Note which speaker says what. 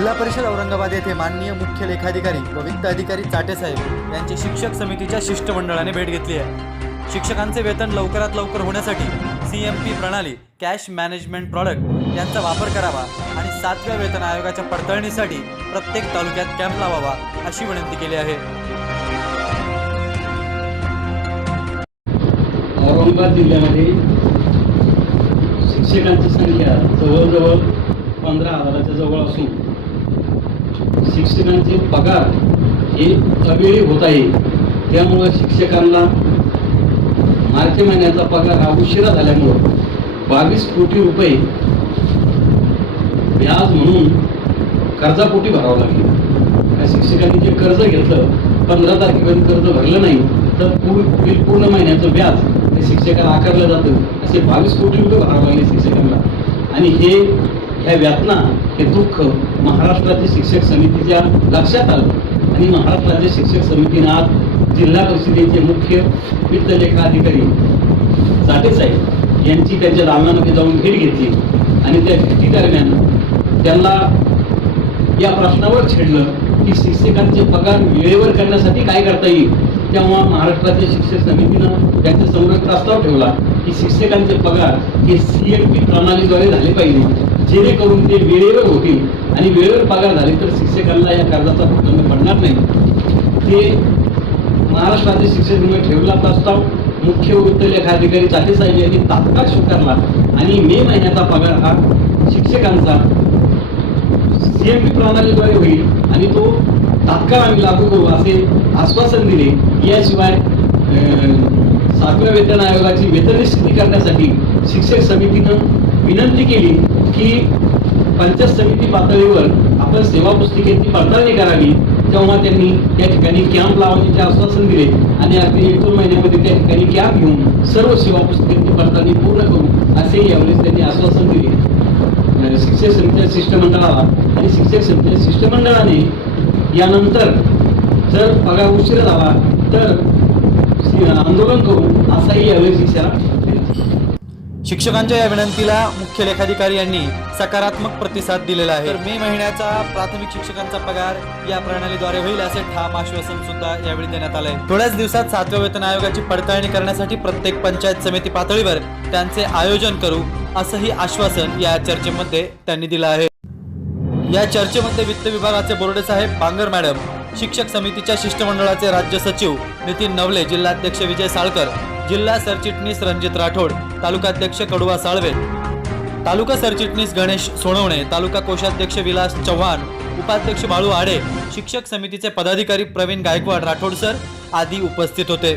Speaker 1: जिल्हा परिषद औरंगाबाद येथे माननीय मुख्य लेखाधिकारी व वित्त अधिकारी चाटेसाहेब यांची शिक्षक समितीच्या शिष्टमंडळाने भेट घेतली आहे. शिक्षकांचे वेतन लवकरात लवकर होण्यासाठी सी एम पी प्रणाली कॅश मॅनेजमेंट प्रॉडक्ट यांचा वापर करावा आणि सातव्या वेतन आयोगाच्या पडताळणीसाठी प्रत्येक तालुक्यात कॅम्प लावावा अशी विनंती केली आहे.
Speaker 2: औरंगाबाद जिल्ह्यामध्ये शिक्षकांची संख्या जवळजवळ पंधरा हजाराच्या जवळ असून शिक्षकांचे पगार हे अवेळी होत आहे त्यामुळं शिक्षकांना मार्च महिन्याचा पगार हा उशिरा झाल्यामुळं बावीस कोटी रुपये व्याज म्हणून कर्जापोटी भरावं लागले. त्या शिक्षकांनी जे कर्ज घेतलं पंधरा तारखेपर्यंत कर्ज भरलं नाही तर पुढील पूर्ण महिन्याचं व्याज ते शिक्षकाला आकारलं जातं. असे बावीस कोटी रुपये भरावं लागले शिक्षकांना. आणि हे ह्या व्यातना हे दुःख महाराष्ट्राच्या शिक्षक समितीच्या लक्षात आलं. आणि महाराष्ट्राच्या शिक्षक समितीनं आज जिल्हा परिषदेचे मुख्य वित्तलेखा अधिकारी जाटे साहेब यांची त्यांच्या दालनामध्ये जाऊन भेट घेतली. आणि त्या भेटी दरम्यान त्यांना या प्रश्नावर छेडलं की शिक्षकांचे पगार वेळेवर करण्यासाठी काय करता येईल? तेव्हा महाराष्ट्राच्या शिक्षक समितीनं त्यांच्यासमोर प्रस्ताव ठेवला की शिक्षकांचे पगार हे सी एम पी प्रणालीद्वारे झाले पाहिजे. जेणेकरून ते वेळेवर होतील आणि वेळेवर पगार झाले तर शिक्षकांना या कर्जाचा भूकंप पडणार नाही. ते महाराष्ट्र राज्य शिक्षक समितीने ठेवला प्रस्ताव. मुख्य वृत्त लेखाधिकारी चाटे साहेब यांनी तात्काळ स्वीकारला आणि मे महिन्याचा पगार हा शिक्षकांचा सीएमपी प्रणालीद्वारे होईल आणि तो तात्काळ आम्ही लागू करू असे आश्वासन दिले. याशिवाय अं, सातव्या वेतन आयोगाची वेतन निश्चिती करण्यासाठी शिक्षक समितीनं विनंती केली की पंचायत समिती पातळीवर आपण सेवा पुस्तिकेची पडताळणी करावी तेव्हा त्यांनी त्या ठिकाणी कॅम्प लावण्याचे आश्वासन दिले आणि अगदी एक दोन महिन्यामध्ये त्या ठिकाणी कॅम्प घेऊन सर्व सेवा पुस्तिकेची पडताळणी पूर्ण करू असेही यावेळेस त्यांनी आश्वासन दिले. शिक्षक समितीच्या शिष्टमंडळाला आणि शिक्षक समितीच्या शिष्टमंडळाने यानंतर जर पगार उशीर झाला तर आंदोलन करू असाही यावेळी इशारा
Speaker 1: शिक्षकांच्या या विनंतीला मुख्य लेखाधिकारी यांनी सकारात्मक प्रतिसाद दिलेला आहे. तर मे महिन्याचा प्राथमिक शिक्षकांचा पगार या प्रणालीद्वारे होईल असे ठाम आश्वासन सुद्धा यावेळी देण्यात आलंय. थोड्याच दिवसात सातव्या वेतन आयोगाची पडताळणी करण्यासाठी प्रत्येक पंचायत समिती पातळीवर त्यांचे आयोजन करू असंही आश्वासन या चर्चेमध्ये त्यांनी दिलं आहे. या चर्चेमध्ये वित्त विभागाचे बोर्डे साहेब बांगर मॅडम शिक्षक समितीच्या शिष्टमंडळाचे राज्य सचिव नितीन नवले जिल्हाध्यक्ष विजय साळकर जिल्हा सरचिटणीस रणजित राठोड तालुकाध्यक्ष कडुआ साळवे तालुका सरचिटणीस गणेश सोनवणे तालुका कोषाध्यक्ष विलास चव्हाण उपाध्यक्ष बाळू आडे शिक्षक समितीचे पदाधिकारी प्रवीण गायकवाड राठोड सर आदी उपस्थित होते.